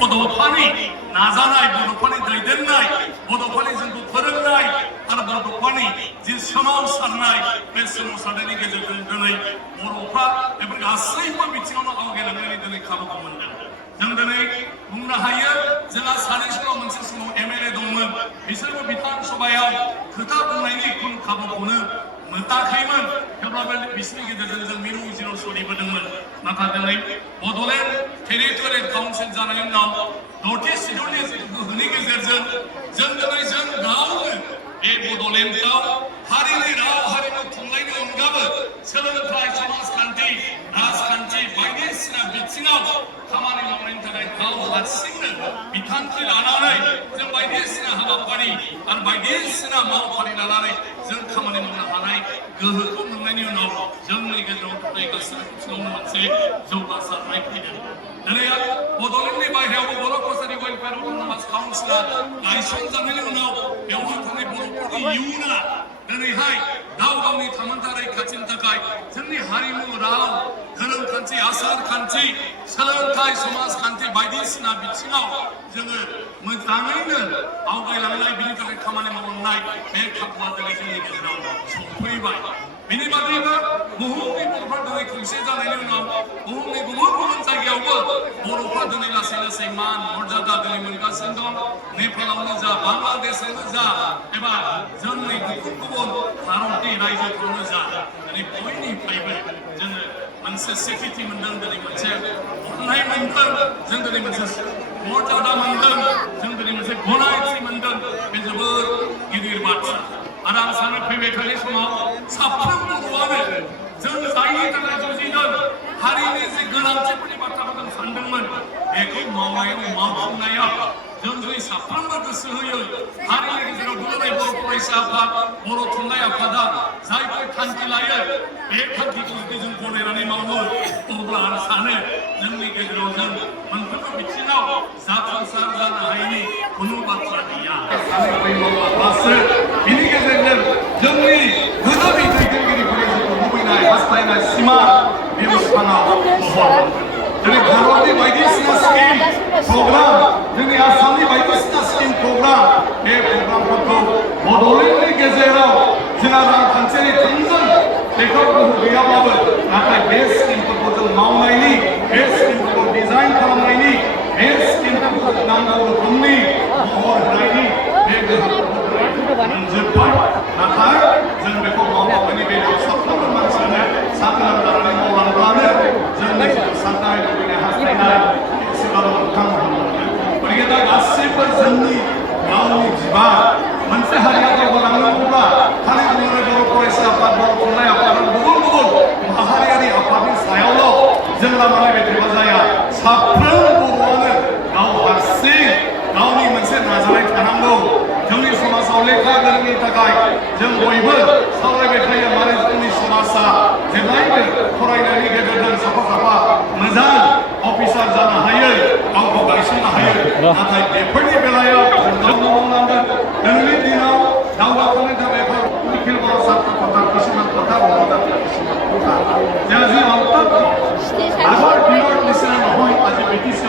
बड'फानि नाजानाय बड'फानि दैदेननाय बड'फानि जोंखौ फोरोंनाय आरो बड'फानि जि सोमावसारनाय बे सोमावसारनायनि गेजेरजों दिनै बर'फ्रा बेफोर गासैबो बिथिङावनो आवगायलांनायनि दिनै खाबुखौ मोनदों जों दिनै बुंनो हायो जोंहा सानैसोल' मोनसे समाव एमएलए दंमोन बिसोरबो बिधान सभायाव खोथा बुंनायनि खुन खाबुखौनो मोनाखैमोन थेवब्लाबो बिसोरनि गेजेरजों जों मिरु जिरु सोलिबोदोंमोन नाथाय दिनै बड'लेण्ड टेरिटरियेल काउन्सिल जानायनि उनाव द'थि सिडुलनि गोहोनि गेजेरजों जों दिनै जों गावनो बे बड'लेण्डआव हारिनि राव हारिमु थुनलाइनि अनगाबो सोलोंथाइ समाजखान्थि राजखान्थि बायदिसिना बिथिङाव खामानि मावनायनि थाखाय गाव हारसिंनो बिथांखि लानानै जों बायदिसिना हाबाफारि आरो बायदिसिना मावफारि लानानै जों खामानि मावनो हानाय गोहोखौ मोननायनि उनाव जोंनि गेजेराव दिनै गासैबो बिथिङावनो मोनसे जौगासारनाय फैदों दिनै बड'लेण्डनि बायहेरायावबो बर' कसारि वेलफेयार अट'नमास काउन्सिला गायसनजानायनि उनाव बेवहाय थानाय बर'फोरनि इयुना दिनैहाय गाव गावनि थामोनथा रैखाथिनि थाखाय जोंनि हारिमु राव धोरोम खान्थि आसार खान्थि सोलोंथाइ समाजखान्थि बायदिसिना बिथिङाव जोङो मोजाङैनो आवगायलांनाय बिनि थाखाय खामानि मावनाय बे खाबुआ दिनै जोंनि गेजेराव सफैबाय बिनि बादैबो बुहुमनि बर'फ्रा दिनै खौसे जानायनि उनाव बुहुमनि गुबुन गुबुन जायगायावबो बर'फ्रा दिनै लासै लासै मान मर्यादा दिनै मोनगासिनो दं नेपालावनो जा बांलादेशआवनो जा एबा जोंनि गुबुन गुबुन भारतनि रायजोफ्रावनो जा दिनै बयनिफ्रायबो जोङो मोनसे सिकिउरिटि मोनदों दिनै मोनसे अननाय मोनदों जों दिनै मोनसे मर्यादा मोनदों जों दिनै मोनसे गनायथि मोनदों बे जोबोद गिदिर बाथ्रा आरो आं सानो फैबाय थानाय समाव साफ्रोम बर'आनो जों जायनि थाखाय जुजिदों हारिनि जि गोनांथिफोरनि बाथ्राखौ जों सानदोंमोन बेखौ मावनायाव मावफुंनायाव जों जुदि साफ्रोमबो गोसो होयो हारिनि गेजेराव दुलाराय बर' फरायसा आफाद बर' थुनलाइ आफादा जायफोर थांखि लायो बे थांखिखौ जुदि जों गनायनानै मावो अब्ला आं सानो जोंनि गेजेराव जों मोनफ्रोमबो बिथिङाव जाफुंसार जानो हायैनि खुनु बाथ्रा गैया मावब्लासो बिनि गेजेरजों जोंनि गोदोनि दैदेनगिरिफोरनि जिथु लुबैनाय हास्थायनाय सिमा बे सानाव महर दिनै भारतनि बायदिसिना स्किम प्रग्राम जोंनि आसामनि बायदिसिना स्किम प्रग्राम बे प्रग्रामफोरखौ बड'लेण्डनि गेजेराव जोंहा रांखान्थियारि थोंजों लेखा गोहो गैयाब्लाबो नाथाय बे स्किमफोरखौ जों मावनायनि बे स्किमफोरखौ डिजाइन खालामनायनि बे स्किमफोरखौ नांगौ रोखोमनि महर होनायनि बे गोहोखौ मोनजोब्बाय नाथाय जों बेखौ मावलांनायनि बेलायाव साफ्रोमबो मानसियानो सांग्रां जानानै मावलांब्लानो जोंनि जिथु साननाय लुबैनाय हास्थायनाय एसेब्लाबो मोगथां महर मोनगोन गतिके दा गासैबो जोंनि गावनि बिबान मोनसे हारिया दावगालांनांगौब्ला खालि दुलाराय बर' फरायसा आफाद बर' थुनलाइ आफाद आरो गुबुन गुबुन माहारियारि आफादनि सायावल' जों लामा नायबाय थाबा जाया साफ्रोम बर'आनो गाव हारसिं गावनि मोनसे नाजानाय थानांगौ जोंनि समाजाव लेखा गोरोंनि थाखाय जों बयबो सावरायबाय थायो माने जोंनि समाजा जेब्लायबो फरायनायनि गेजेरजों साफा साफा मोजां अफिसार जानो हायो गावखौ गायसननो हायो नाथाय बेफोरनि बेलायाव गावनो मावनांगोन दिनैनि दिनाव दावगाखांनो थाखाय निखिल बर' ছাত্র কথা কিছুমান কথা বৰ কথা যে আজি অন্তত আগৰ দিনৰ নিচিনা নহয় আজি ব্ৰিটিছ